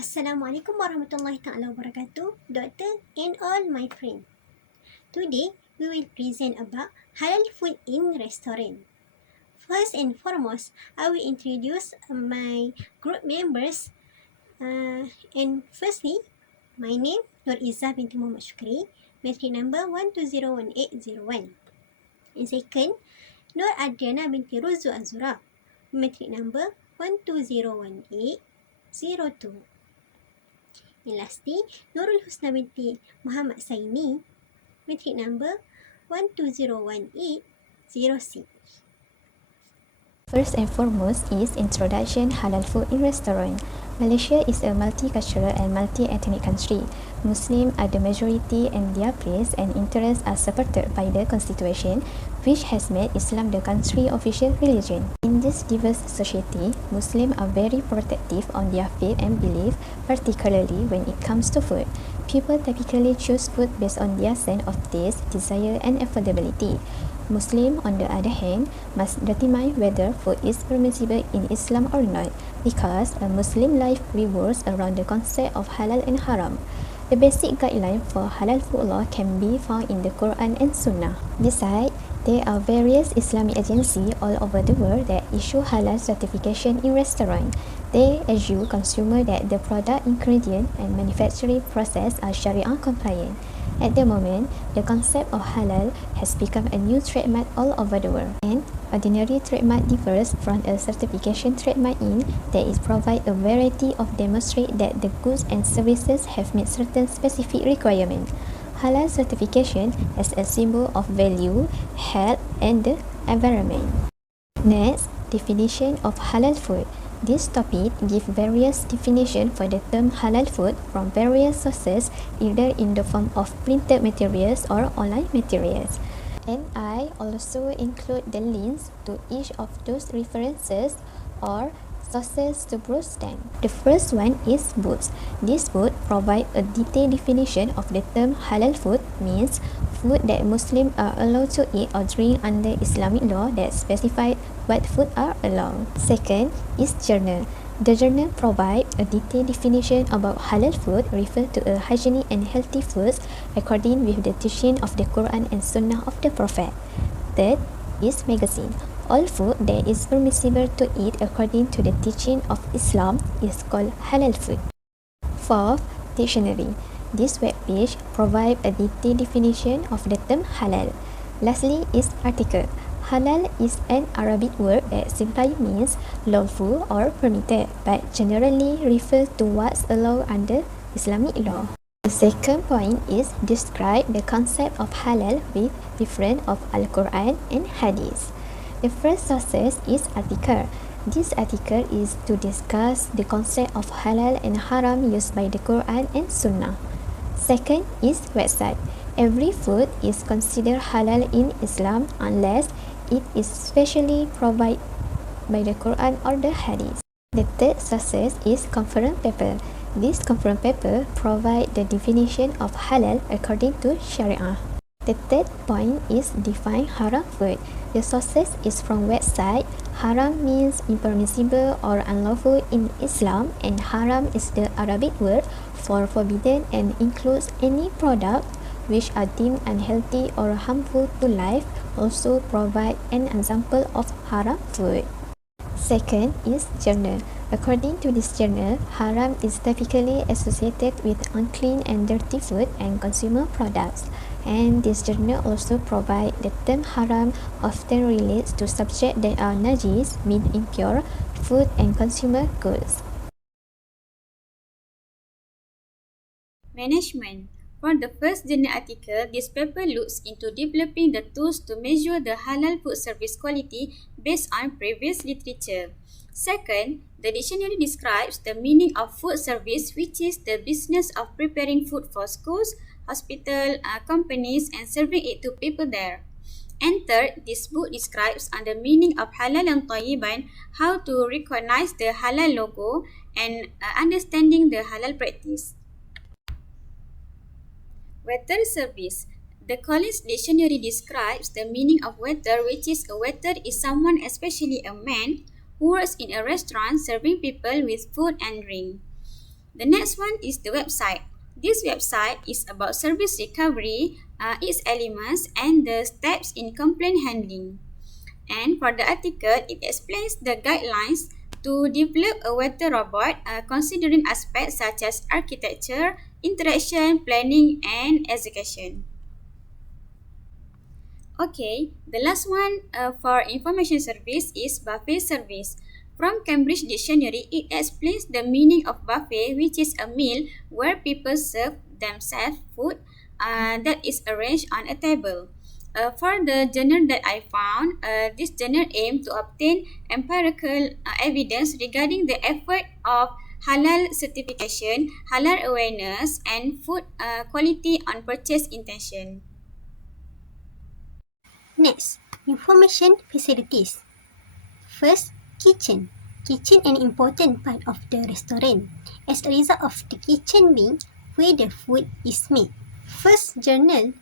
Assalamualaikum warahmatullahi taala wabarakatuh, Doctor and all my friends. Today we will present about halal food in restaurant. First and foremost, I will introduce my group members. And firstly, my name Nur Izzah binti Muhammad Shukri, metric number 1201801. And second, Nur Adriana binti Ruzu Azura, metric number 1201802. And lastly, Nurul Husna binti Muhammad Saini, metric number 1201806. First and foremost is introduction halal food in restaurant. Malaysia is a multicultural and multi-ethnic country. Muslims are the majority and their place and interests are supported by the constitution, which has made Islam the country official religion. In this diverse society, Muslims are very protective on their faith and belief, particularly when it comes to food. People typically choose food based on their sense of taste, desire and affordability. Muslims, on the other hand, must determine whether food is permissible in Islam or not, because a Muslim life revolves around the concept of halal and haram. The basic guideline for halal food law can be found in the Quran and Sunnah. Besides, there are various Islamic agencies all over the world that issue halal certification in restaurants. They assure consumers that the product, ingredient, and manufacturing process are Sharia compliant. At the moment, the concept of halal has become a new trademark all over the world. An ordinary trademark differs from a certification trademark in that it provides a variety of demonstrate that the goods and services have met certain specific requirements. Halal certification as a symbol of value, health, and the environment. Next, definition of halal food. This topic gives various definitions for the term halal food from various sources, either in the form of printed materials or online materials. And I also include the links to each of those references or sources to browse them. The first one is books. This book provides a detailed definition of the term halal food, means food that Muslims are allowed to eat or drink under Islamic law that specify what food are allowed. Second is journal. The journal provides a detailed definition about halal food, refer to a hygienic and healthy foods according with the teaching of the Quran and Sunnah of the Prophet. Third is magazine. All food that is permissible to eat according to the teaching of Islam is called halal food. Fourth, dictionary. This web page provides a detailed definition of the term halal. Lastly is article. Halal is an Arabic word that simply means lawful or permitted, but generally refers to what's allowed under Islamic law. The second point is describe the concept of halal with difference of Al-Quran and Hadith. The first source is article. This article is to discuss the concept of halal and haram used by the Quran and Sunnah. Second is website. Every food is considered halal in Islam unless it is specially provided by the Quran or the Hadith. The third source is conference paper. This conference paper provides the definition of halal according to Sharia. The third point is define haram food. The sources is from website. Haram means impermissible or unlawful in Islam, and haram is the Arabic word for forbidden and includes any product which are deemed unhealthy or harmful to life. Also provide an example of haram food. Second is journal. According to this journal, haram is typically associated with unclean and dirty food and consumer products. And this journal also provides the term haram often relates to subjects that are najis, mean impure, food and consumer goods. Management. For the first journal article, this paper looks into developing the tools to measure the halal food service quality based on previous literature. Second, the dictionary describes the meaning of food service, which is the business of preparing food for schools, hospital, companies and serving it to people there. And third, this book describes the meaning of halal and tayyiban, how to recognize the halal logo and understanding the halal practice. Waiter service. The Collins Dictionary describes the meaning of waiter, which is a waiter is someone, especially a man, who works in a restaurant serving people with food and drink. The next one is the website. This website is about service recovery, its elements, and the steps in complaint handling. And for the article, it explains the guidelines to develop a water robot considering aspects such as architecture, interaction, planning, and execution. Okay, the last one for information service is buffet service. From Cambridge Dictionary, it explains the meaning of buffet, which is a meal where people serve themselves food that is arranged on a table. For the journal that I found, this journal aimed to obtain empirical evidence regarding the effort of halal certification, halal awareness, and food quality on purchase intention. Next, information facilities. First, kitchen. Kitchen an important part of the restaurant as a result of the kitchen being where the food is made. First journal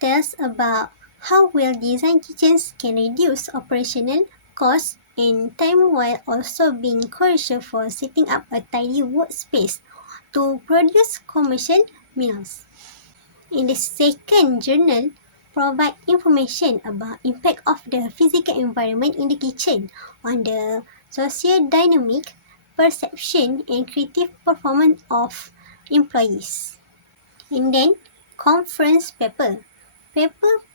tells about how well-designed kitchens can reduce operational costs and time while also being crucial for setting up a tidy workspace to produce commercial meals. In the second journal, provide information about impact of the physical environment in the kitchen on the socio-dynamic perception and creative performance of employees. And then, conference paper.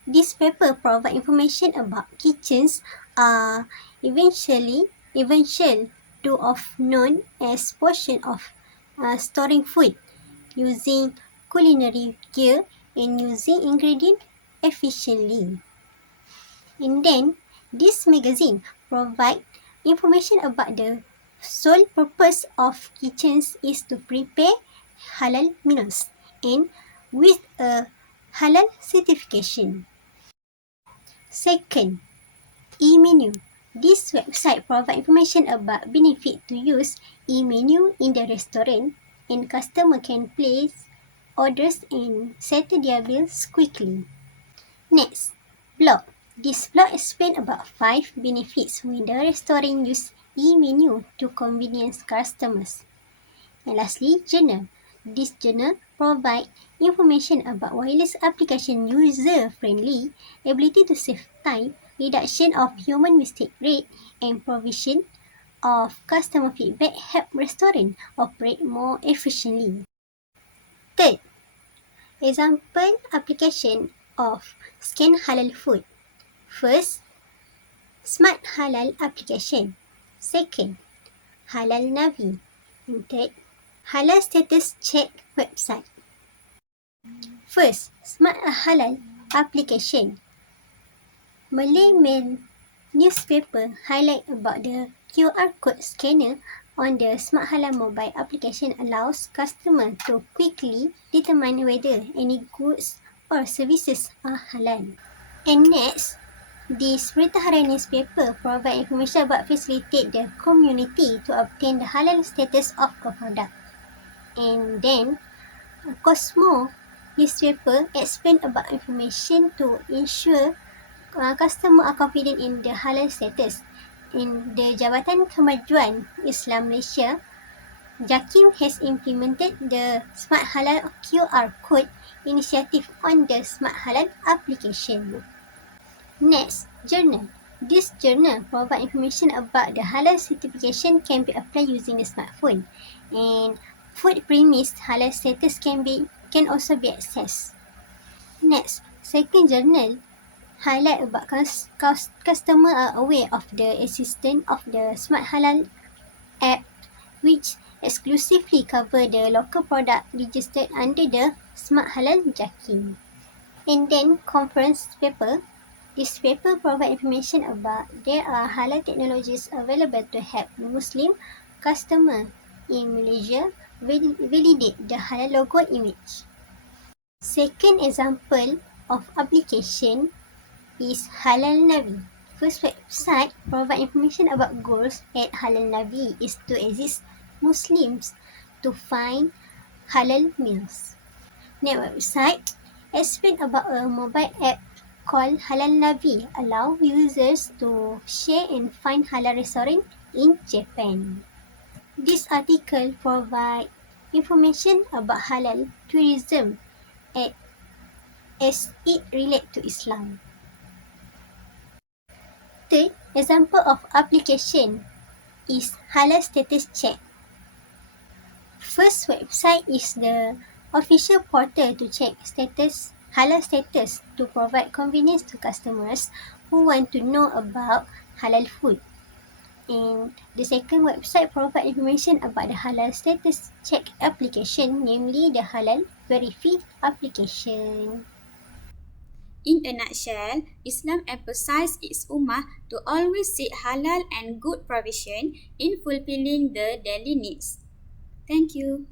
This paper provide information about kitchens are eventual do of known as portion of storing food using culinary gear and using ingredient efficiently. And then, this magazine provide information about the sole purpose of kitchens is to prepare halal meals and with a halal certification. Second, e-menu. This website provides information about benefit to use e-menu in the restaurant and customer can place orders and settle their bills quickly. Next, blog. This blog explains about 5 benefits when the restaurant use e-menu to convenience customers. And lastly, journal. This journal provides information about wireless application user-friendly, ability to save time, reduction of human mistake rate, and provision of customer feedback help restaurant operate more efficiently. Third, example application of scan halal food. First, Smart Halal application. Second, Halal Navi. And third, Halal status check website. First, Smart Halal application. Malay Mail newspaper highlight about the QR code scanner on the Smart Halal mobile application allows customers to quickly determine whether any goods or services are halal. And next, this Berita Harian newspaper provide information about facilitate the community to obtain the halal status of a product. And then, Cosmo newspaper explain about information to ensure customer are confident in the halal status. In the Jabatan Kemajuan Islam Malaysia, JAKIM has implemented the Smart Halal QR code initiative on the Smart Halal application. Next, journal. This journal provide information about the halal certification can be applied using the smartphone, and food premise halal status can also be accessed. Next, second journal highlight about customer are aware of the existence of the Smart Halal app, which exclusively cover the local product registered under the Smart Halal JAKIM. And then conference paper. This paper provides information about there are halal technologies available to help Muslim customers in Malaysia validate the halal logo image. Second example of application is Halal Navi. First website provide information about goals at Halal Navi is to assist Muslims to find halal meals. Next website explain about a mobile app called Halal Navi allow users to share and find halal restaurant in Japan. This article provide information about halal tourism as it relates to Islam. Third example of application is halal status check. First website is the official portal to check halal status to provide convenience to customers who want to know about halal food. And the second website provides information about the halal status check application, namely the Halal Verify application. In a nutshell, Islam emphasizes its ummah to always seek halal and good provision in fulfilling the daily needs. Thank you.